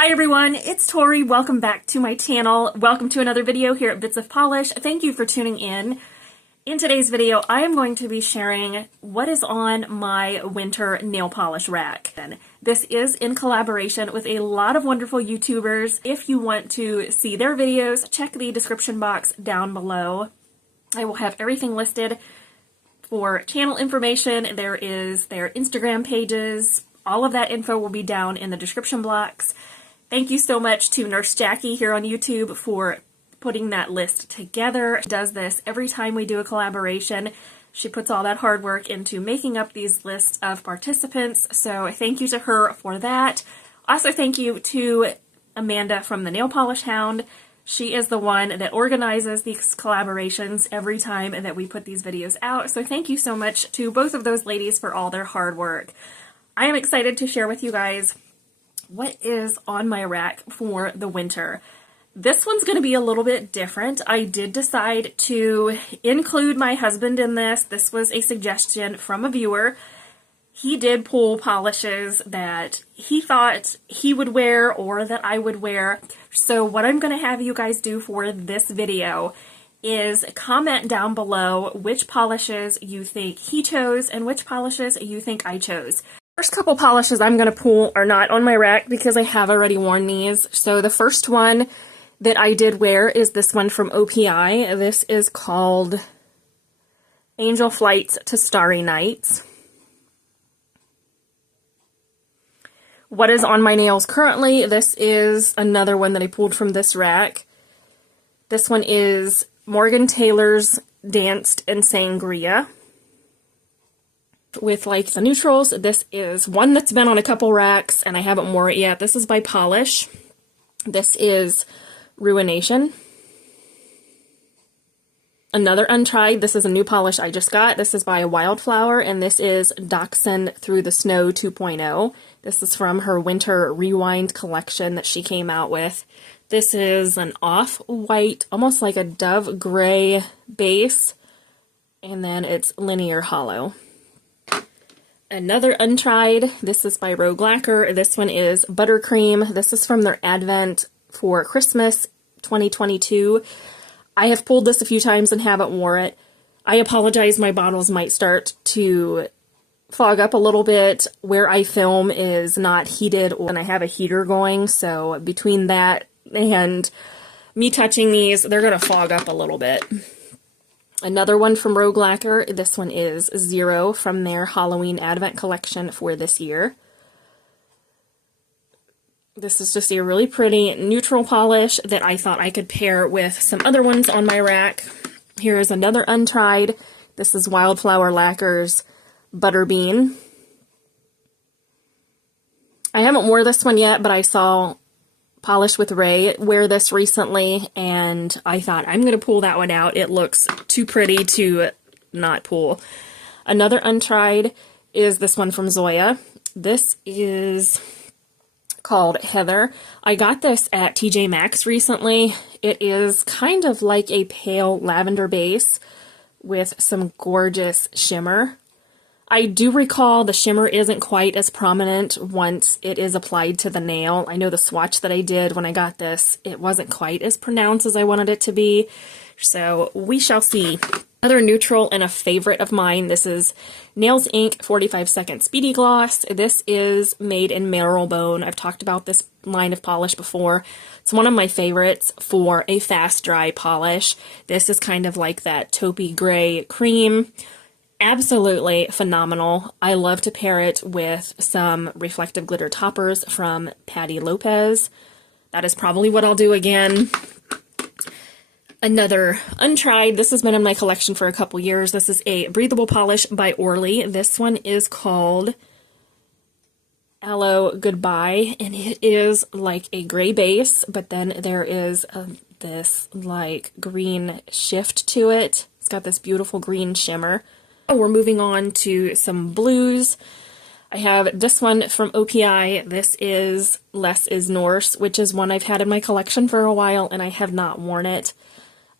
Hi everyone, it's Tori. Welcome back to my channel. Welcome to another video here at Bits of Polish. Thank you for tuning in. In today's video, I am going to be sharing what is on my winter nail polish rack. And this is in collaboration with a lot of wonderful YouTubers. If you want to see their videos, check the description box down below. I will have everything listed for channel information. There is their Instagram pages. All of that info will be down in the description box. Thank you so much to Nurse Jackie here on YouTube for putting that list together. She does this every time we do a collaboration. She puts all that hard work into making up these lists of participants, so thank you to her for that. Also thank you to Amanda from the Nail Polish Hound. She is the one that organizes these collaborations every time that we put these videos out, so thank you so much to both of those ladies for all their hard work. I am excited to share with you guys what is on my rack for the winter. This one's going to be a little bit different. I did decide to include my husband in this. This was a suggestion from a viewer. He did pull polishes that he thought he would wear or that I would wear. So what I'm going to have you guys do for this video is comment down below which polishes you think he chose and which polishes you think I chose. First couple polishes I'm going to pull are not on my rack because I have already worn these. So the first one that I did wear is this one from OPI. This is called Angel Flights to Starry Nights. What is on my nails currently, this is another one that I pulled from this rack. This one is Morgan Taylor's Danced in Sangria. With like the neutrals, this is one that's been on a couple racks and I haven't worn it yet. This is by Polish. This is Ruination. Another untried, this is a new polish I just got. This is by Wildflower and this is Dachshund Through the Snow 2.0. This is from her Winter Rewind collection that she came out with. This is an off-white, almost like a dove gray base, and then it's linear hollow. Another untried, this is by Lacquer. This one is Buttercream. This is from their Advent for Christmas 2022. I have pulled this a few times and haven't worn it. I apologize, my bottles might start to fog up a little bit. Where I film is not heated and I have a heater going, so between that and me touching these, they're going to fog up a little bit. Another one from Lacquer. This one is Zero from their Halloween Advent collection for this year. This is just a really pretty neutral polish that I thought I could pair with some other ones on my rack. Here is another untried. This is Wildflower Lacquer's Butterbean. I haven't worn this one yet, but I saw Polish with Ray wear this recently, and I thought I'm going to pull that one out. It looks too pretty to not pull. Another untried is this one from Zoya. This is called Heather. I got this at TJ Maxx recently. It is kind of like a pale lavender base with some gorgeous shimmer. I do recall the shimmer isn't quite as prominent once it is applied to the nail. I know the swatch that I did when I got this, it wasn't quite as pronounced as I wanted it to be. So we shall see. Another neutral and a favorite of mine, this is Nails Inc. 45 Second Speedy Gloss. This is made in marrowbone. I've talked about this line of polish before. It's one of my favorites for a fast dry polish. This is kind of like that taupey gray cream. Absolutely phenomenal. I love to pair it with some reflective glitter toppers from Patty Lopez. That is probably what I'll do again. Another untried, this has been in my collection for a couple years. This is a breathable polish by Orly. This one is called Aloe Goodbye, and it is like a gray base, but then there is this like green shift to it. It's got this beautiful green shimmer. We're moving on to some blues. I have this one from OPI. This is Is Norse, which is one I've had in my collection for a while and I have not worn it.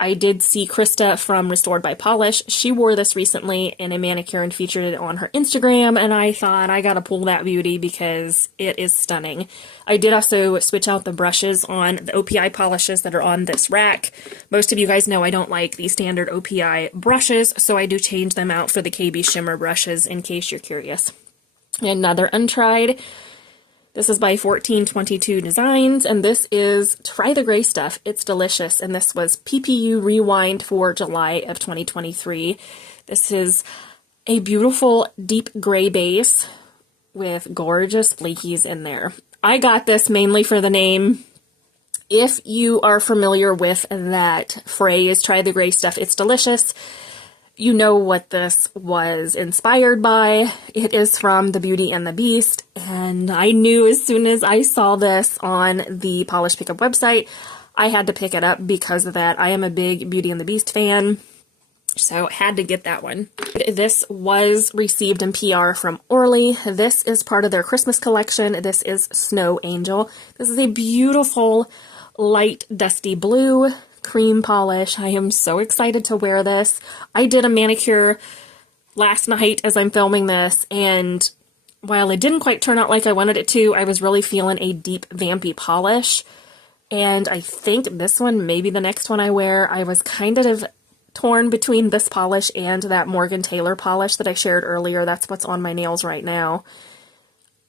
I did see Krista from Restored by Polish. She wore this recently in a manicure and featured it on her Instagram, and I thought I gotta pull that beauty because it is stunning. I did also switch out the brushes on the OPI polishes that are on this rack. Most of you guys know I don't like the standard OPI brushes, so I do change them out for the KB Shimmer brushes in case you're curious. Another untried. This is by 1422 Designs, and this is Try the Gray Stuff. It's delicious, and this was PPU Rewind for July of 2023. This is a beautiful deep gray base with gorgeous flakies in there. I got this mainly for the name. If you are familiar with that phrase, Try the Gray Stuff, it's delicious, you know what this was inspired by. It is from The Beauty and the Beast, and I knew as soon as I saw this on the Polish Pickup website, I had to pick it up because of that. I am a big Beauty and the Beast fan, so had to get that one. This was received in PR from Orly. This is part of their Christmas collection. This is Snow Angel. This is a beautiful light dusty blue cream polish. I am so excited to wear this. I did a manicure last night as I'm filming this, and while it didn't quite turn out like I wanted it to, I was really feeling a deep vampy polish, and I think this one may be the next one I wear. I was kind of torn between this polish and that Morgan Taylor polish that I shared earlier. That's what's on my nails right now.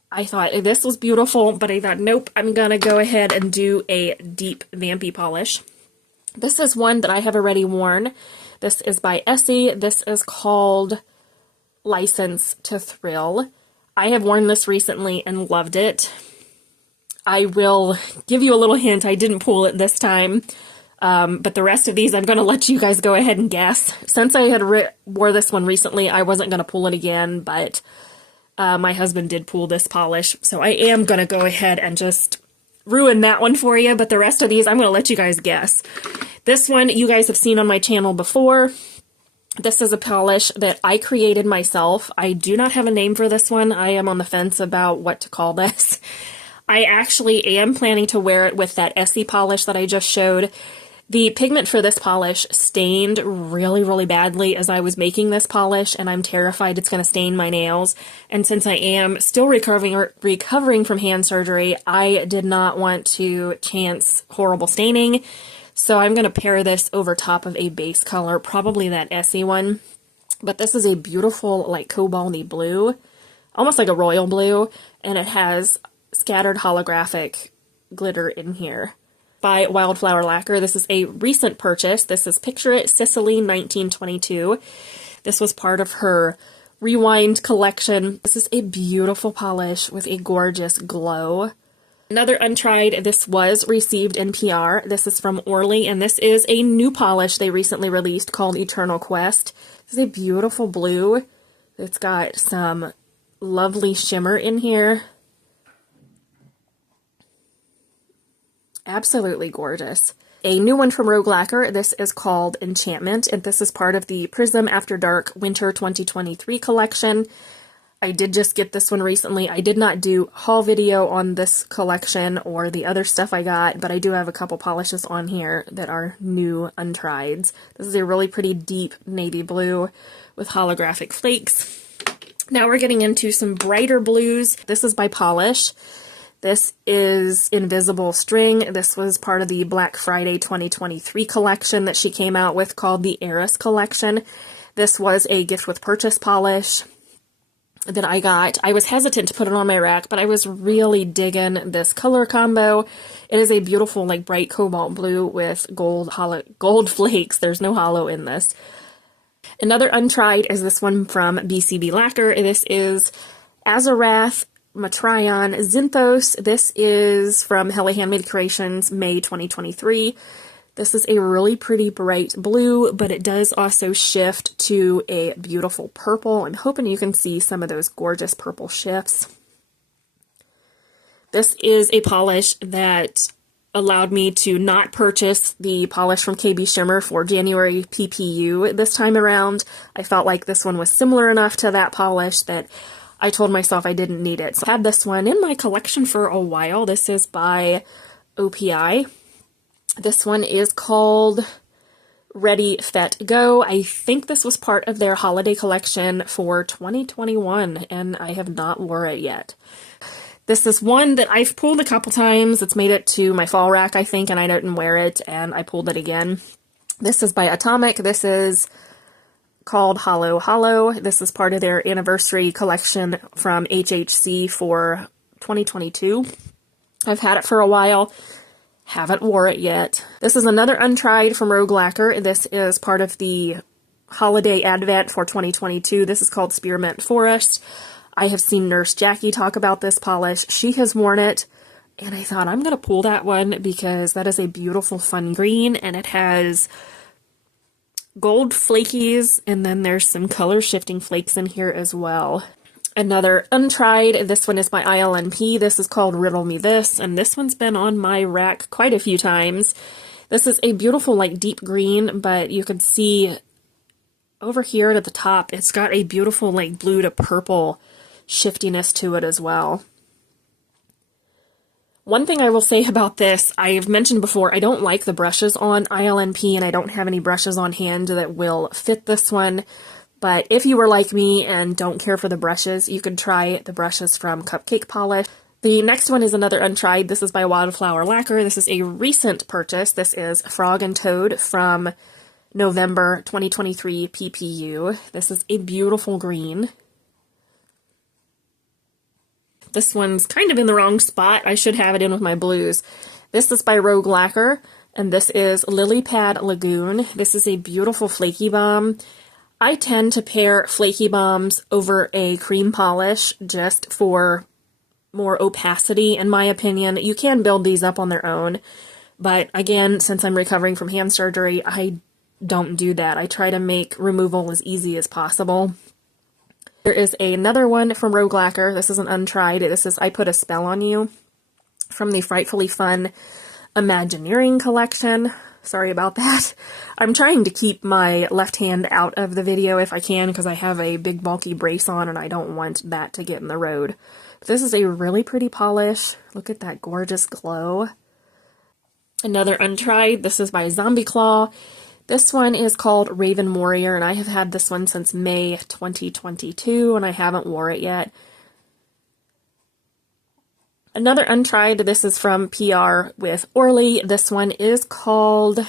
I thought this was beautiful, but I thought, nope, I'm gonna go ahead and do a deep vampy polish. This is one that I have already worn. This is by Essie. This is called License to Thrill. I have worn this recently and loved it. I will give you a little hint. I didn't pull it this time, but the rest of these I'm going to let you guys go ahead and guess. Since I had wore this one recently, I wasn't going to pull it again, but my husband did pull this polish, so I am going to go ahead and just ruin that one for you, but the rest of these I'm going to let you guys guess. This one you guys have seen on my channel before. This is a polish that I created myself. I do not have a name for this one. I am on the fence about what to call this. I actually am planning to wear it with that Essie polish that I just showed. The pigment for this polish stained really, really badly as I was making this polish, and I'm terrified it's going to stain my nails. And since I am still recovering from hand surgery, I did not want to chance horrible staining. So I'm going to pair this over top of a base color, probably that Essie one. But this is a beautiful, like, cobalty blue, almost like a royal blue, and it has scattered holographic glitter in here. By Wildflower Lacquer. This is a recent purchase. This is Picture It Sicily 1922. This was part of her Rewind collection. This is a beautiful polish with a gorgeous glow. Another untried, this was received in PR. This is from Orly, and this is a new polish they recently released called Eternal Quest. This is a beautiful blue. It's got some lovely shimmer in here. Absolutely gorgeous. A new one from Rogue Lacquer. This is called Enchantment, and this is part of the Prism After Dark Winter 2023 collection. I did just get this one recently. I did not do haul video on this collection or the other stuff I got, but I do have a couple polishes on here that are new untrieds. This is a really pretty deep navy blue with holographic flakes. Now we're getting into some brighter blues. This is by Polish. This is Invisible String. This was part of the Black Friday 2023 collection that she came out with called the Heiress collection. This was a gift with purchase polish that I got. I was hesitant to put it on my rack, but I was really digging this color combo. It is a beautiful, like, bright cobalt blue with gold flakes. There's no hollow in this. Another untried is this one from BCB Lacquer. This is Azarath Matryon Zinthos. This is from Hella Handmade Creations, May 2023. This is a really pretty bright blue, but it does also shift to a beautiful purple. I'm hoping you can see some of those gorgeous purple shifts. This is a polish that allowed me to not purchase the polish from KB Shimmer for January PPU this time around. I felt like this one was similar enough to that polish that I told myself I didn't need it. So I had this one in my collection for a while. This is by OPI. This one is called Ready, Fete, Go. I think this was part of their holiday collection for 2021, and I have not wore it yet. This is one that I've pulled a couple times. It's made it to my fall rack, I think, and I didn't wear it, and I pulled it again. This is by Atomic. This is called Hollow Hollow. This is part of their anniversary collection from HHC for 2022. I've had it for a while. Haven't wore it yet. This is another untried from Rogue Lacquer. This is part of the holiday advent for 2022. This is called Spearmint Forest. I have seen Nurse Jackie talk about this polish. She has worn it, and I thought I'm going to pull that one because that is a beautiful fun green, and it has gold flakies, and then there's some color shifting flakes in here as well. Another untried, this one is by ILNP. This is called Riddle Me This, and this one's been on my rack quite a few times. This is a beautiful, like, deep green, but you can see over here at the top, it's got a beautiful, like, blue to purple shiftiness to it as well. One thing I will say about this, I've mentioned before, I don't like the brushes on ILNP, and I don't have any brushes on hand that will fit this one. But if you were like me and don't care for the brushes, you could try the brushes from Cupcake Polish. The next one is another untried. This is by Wildflower Lacquer. This is a recent purchase. This is Frog and Toad from November 2023 PPU. This is a beautiful green. This one's kind of in the wrong spot. I should have it in with my blues. This is by Rogue Lacquer, and this is Lilypad Lagoon. This is a beautiful flaky bomb. I tend to pair flaky bombs over a cream polish just for more opacity, in my opinion. You can build these up on their own, but again, since I'm recovering from hand surgery, I don't do that. I try to make removal as easy as possible. There is another one from Rogue Lacquer. This is an untried. This is I Put a Spell on You from the Frightfully Fun Imagineering collection. Sorry about that. I'm trying to keep my left hand out of the video if I can because I have a big bulky brace on and I don't want that to get in the road. But this is a really pretty polish. Look at that gorgeous glow. Another untried. This is by Zombie Claw. This one is called Raven Warrior, and I have had this one since May 2022, and I haven't wore it yet. Another untried, this is from PR with Orly. This one is called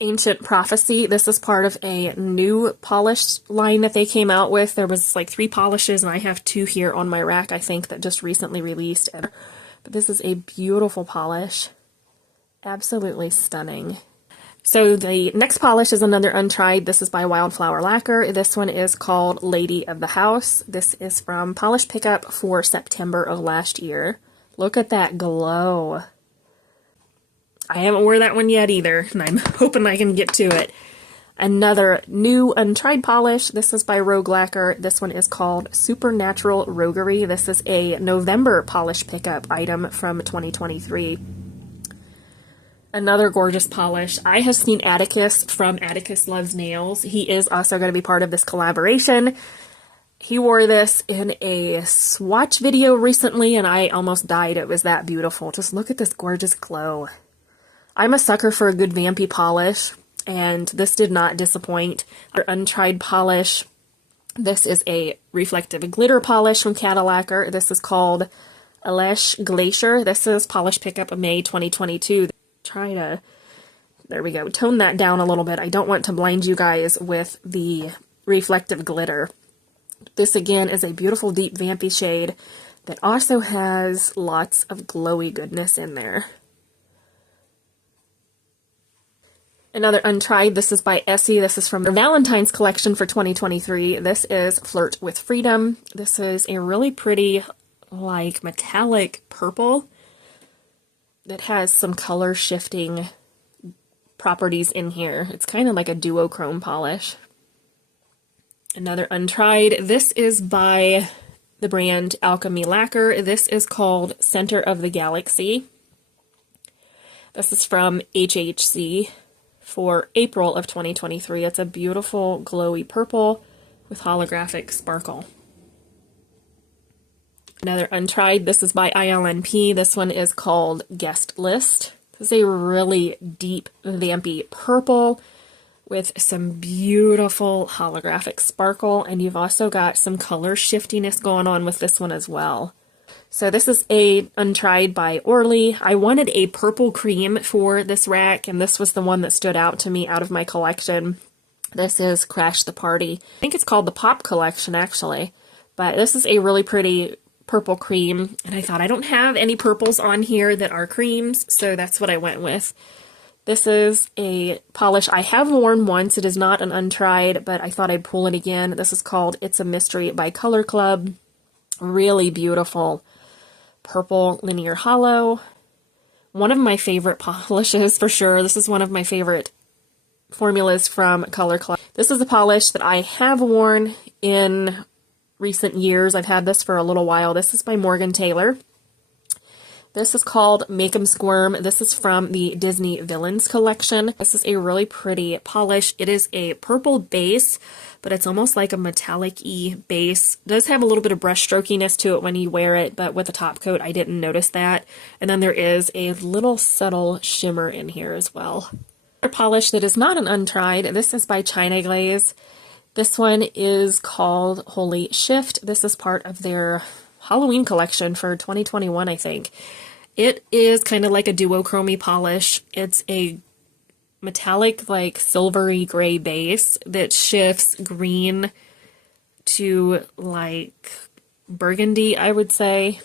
Ancient Prophecy. This is part of a new polish line that they came out with. There was like 3 polishes, and I have 2 here on my rack, I think, that just recently released. But this is a beautiful polish. Absolutely stunning. So the next polish is another untried. This is by Wildflower Lacquer. This one is called Lady of the House. This is from Polish Pickup for September of last year. Look at that glow. I haven't worn that one yet either, and I'm hoping I can get to it. Another new untried polish. This is by Rogue Lacquer. This one is called Supernatural Roguery. This is a November Polish Pickup item from 2023. Another gorgeous polish. I have seen Atticus from Atticus Loves Nails. He is also going to be part of this collaboration. He wore this in a swatch video recently, and I almost died. It was that beautiful. Just look at this gorgeous glow. I'm a sucker for a good vampy polish, and this did not disappoint. Our untried polish. This is a reflective glitter polish from Lacquer. This is called Alesh Glacier. This is Polish Pickup of May 2022. Try to, there we go, tone that down a little bit. I don't want to blind you guys with the reflective glitter. This again is a beautiful deep vampy shade that also has lots of glowy goodness in there. Another untried, this is by Essie. This is from their Valentine's collection for 2023. This is Flirt with Freedom. This is a really pretty, like, metallic purple that has some color shifting properties in here. It's kind of like a duochrome polish. Another untried. This is by the brand Alchemy Lacquer. This is called Center of the Galaxy. This is from HHC for April of 2023. It's a beautiful glowy purple with holographic sparkle. Another untried. This is by ILNP. This one is called Guest List. This is a really deep, vampy purple with some beautiful holographic sparkle, and you've also got some color shiftiness going on with this one as well. So this is a untried by Orly. I wanted a purple cream for this rack, and this was the one that stood out to me out of my collection. This is Crash the Party. I think it's called the Pop Collection, actually. But this is a really pretty purple cream, and I thought I don't have any purples on here that are creams, so that's what I went with. This is a polish I have worn once. It is not an untried, but I thought I'd pull it again. This is called It's a Mystery by COLLAB. Really beautiful purple linear hollow. One of my favorite polishes for sure. This is one of my favorite formulas from COLLAB. This is a polish that I have worn in recent years. I've had this for a little while. This is by Morgan Taylor. This is called Make 'em Squirm. This is from the Disney Villains collection. This is a really pretty polish. It is a purple base, but it's almost like a metallic-y base. It does have a little bit of brush strokiness to it when you wear it, but with the top coat, I didn't notice that. And then there is a little subtle shimmer in here as well. Another polish that is not an untried. This is by China Glaze. This one is called Holy Shift. This is part of their Halloween collection for 2021, I think. It is kind of like a duochrome polish. It's a metallic, like silvery gray base that shifts green to like burgundy, I would say.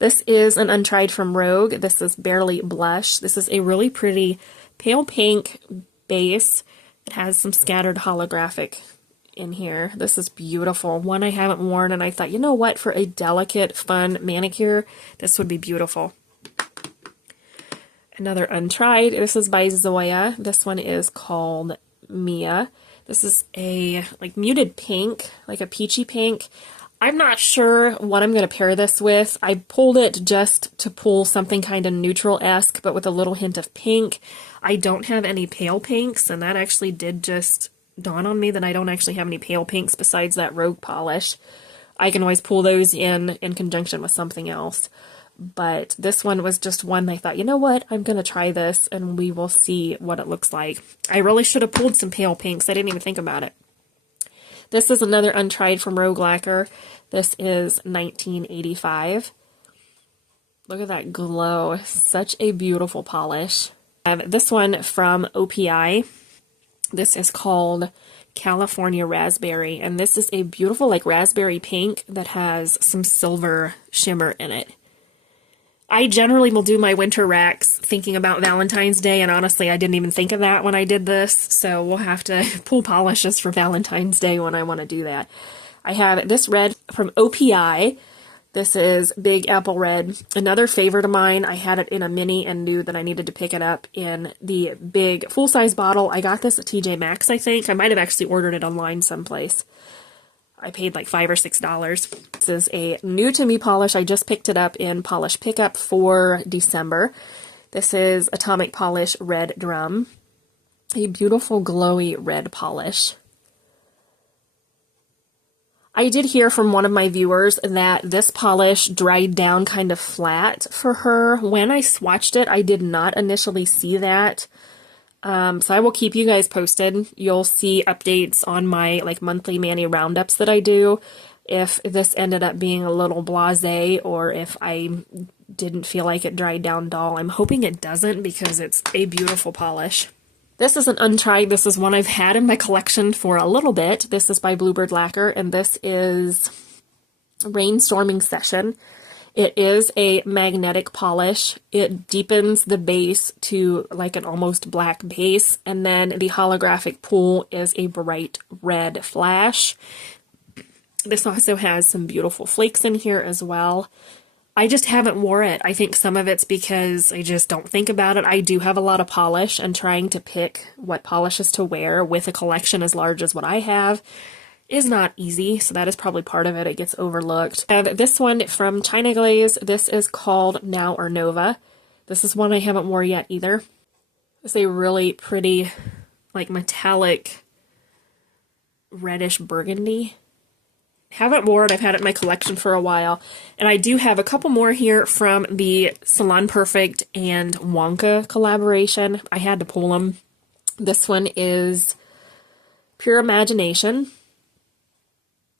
This is an untried from Rogue. This is Barely Blush. This is a really pretty pale pink base. It has some scattered holographic in here. This is beautiful. One I haven't worn, and I thought, you know what, for a delicate, fun manicure, this would be beautiful. Another untried. This is by Zoya. This one is called Mia. This is a like muted pink, like a peachy pink. I'm not sure what I'm going to pair this with. I pulled it just to pull something kind of neutral-esque, but with a little hint of pink. I don't have any pale pinks, and that actually did just dawn on me that I don't actually have any pale pinks besides that Rogue polish. I can always pull those in conjunction with something else. But this one was just one I thought, you know what, I'm going to try this and we will see what it looks like. I really should have pulled some pale pinks. I didn't even think about it. This is another untried from Rogue Lacquer. This is 1985. Look at that glow. Such a beautiful polish. I have this one from OPI. This is called California Raspberry, and this is a beautiful like raspberry pink that has some silver shimmer in it. I generally will do my winter racks thinking about Valentine's Day, and honestly I didn't even think of that when I did this, so we'll have to pull polishes for Valentine's Day when I want to do that. I have this red from OPI. This is Big Apple Red. Another favorite of mine. I had it in a mini and knew that I needed to pick it up in the big full-size bottle. I got this at TJ Maxx, I think. I might have actually ordered it online someplace. I paid like $5 or $6. This is a new-to-me polish. I just picked it up in Polish Pickup for December. This is Atomic Polish Red Drum. A beautiful glowy red polish. I did hear from one of my viewers that this polish dried down kind of flat for her. When I swatched it, I did not initially see that. So I will keep you guys posted. You'll see updates on my like monthly mani roundups that I do. If this ended up being a little blasé or if I didn't feel like it dried down at all. I'm hoping it doesn't because it's a beautiful polish. This is an untried. This is one I've had in my collection for a little bit. This is by Bluebird Lacquer, and this is Rainstorming Session. It is a magnetic polish. It deepens the base to like an almost black base, and then the holographic pool is a bright red flash. This also has some beautiful flakes in here as well. I just haven't wore it. I think some of it's because I just don't think about it. I do have a lot of polish, and trying to pick what polishes to wear with a collection as large as what I have is not easy, so that is probably part of it. It gets overlooked. I have this one from China Glaze. This is called Now or Nova. This is one I haven't worn yet either. It's a really pretty, like metallic reddish burgundy. haven't worn. I've had it in my collection for a while. And I do have a couple more here from the Salon Perfect and Wonka collaboration. I had to pull them. This one is Pure Imagination.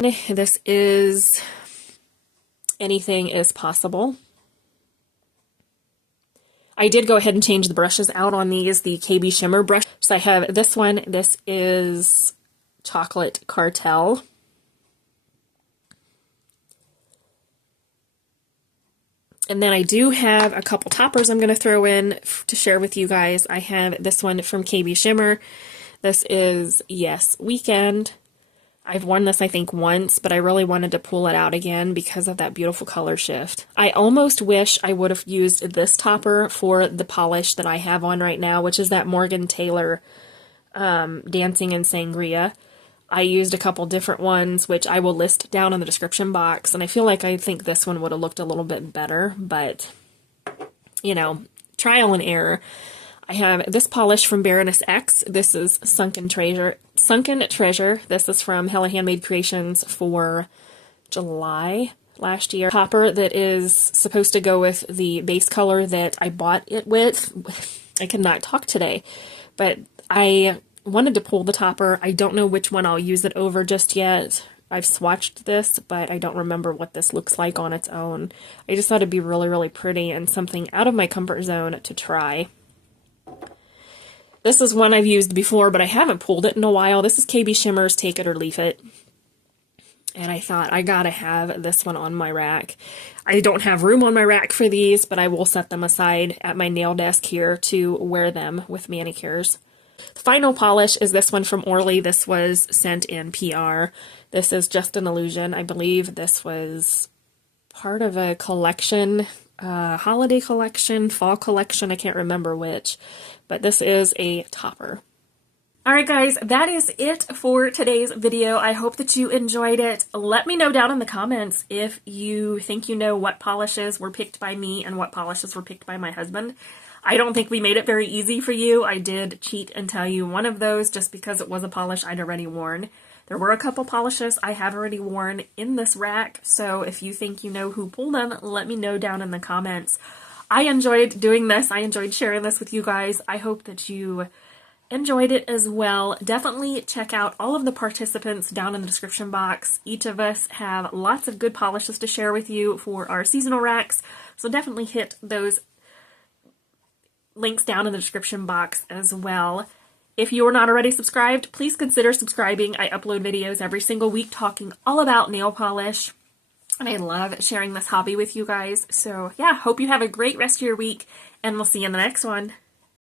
This is Anything is Possible. I did go ahead and change the brushes out on these, the KB Shimmer brush. So I have this one. This is Chocolate Cartel. And then I do have a couple toppers I'm going to throw in to share with you guys. I have this one from KB Shimmer. This is Yes Weekend. I've worn this, I think, once, but I really wanted to pull it out again because of that beautiful color shift. I almost wish I would have used this topper for the polish that I have on right now, which is that Morgan Taylor Dancing in Sangria. I used a couple different ones, which I will list down in the description box, and I think this one would have looked a little bit better, but, you know, trial and error. I have this polish from Baroness X. This is Sunken Treasure. This is from Hella Handmade Creations for July last year. Topper that is supposed to go with the base color that I bought it with. I cannot talk today, but I wanted to pull the topper. I don't know which one I'll use it over just yet. I've swatched this, but I don't remember what this looks like on its own. I just thought it'd be really, really pretty and something out of my comfort zone to try. This is one I've used before, but I haven't pulled it in a while. This is KB Shimmer's Take It or Leave It. And I thought, I gotta have this one on my rack. I don't have room on my rack for these, but I will set them aside at my nail desk here to wear them with manicures. The final polish is this one from Orly. This was sent in PR. This is Just an Illusion. I believe this was part of a collection, holiday collection, fall collection, I can't remember which, but this is a topper. Alright guys, that is it for today's video. I hope that you enjoyed it. Let me know down in the comments if you think you know what polishes were picked by me and what polishes were picked by my husband. I don't think we made it very easy for you. I did cheat and tell you one of those just because it was a polish I'd already worn. There were a couple polishes I have already worn in this rack, so if you think you know who pulled them, let me know down in the comments. I enjoyed doing this. I enjoyed sharing this with you guys. I hope that you enjoyed it as well. Definitely check out all of the participants down in the description box. Each of us have lots of good polishes to share with you for our seasonal racks, so definitely hit those links down in the description box as well. If you are not already subscribed, please consider subscribing. I upload videos every single week talking all about nail polish, and I love sharing this hobby with you guys. So yeah, hope you have a great rest of your week, and we'll see you in the next one.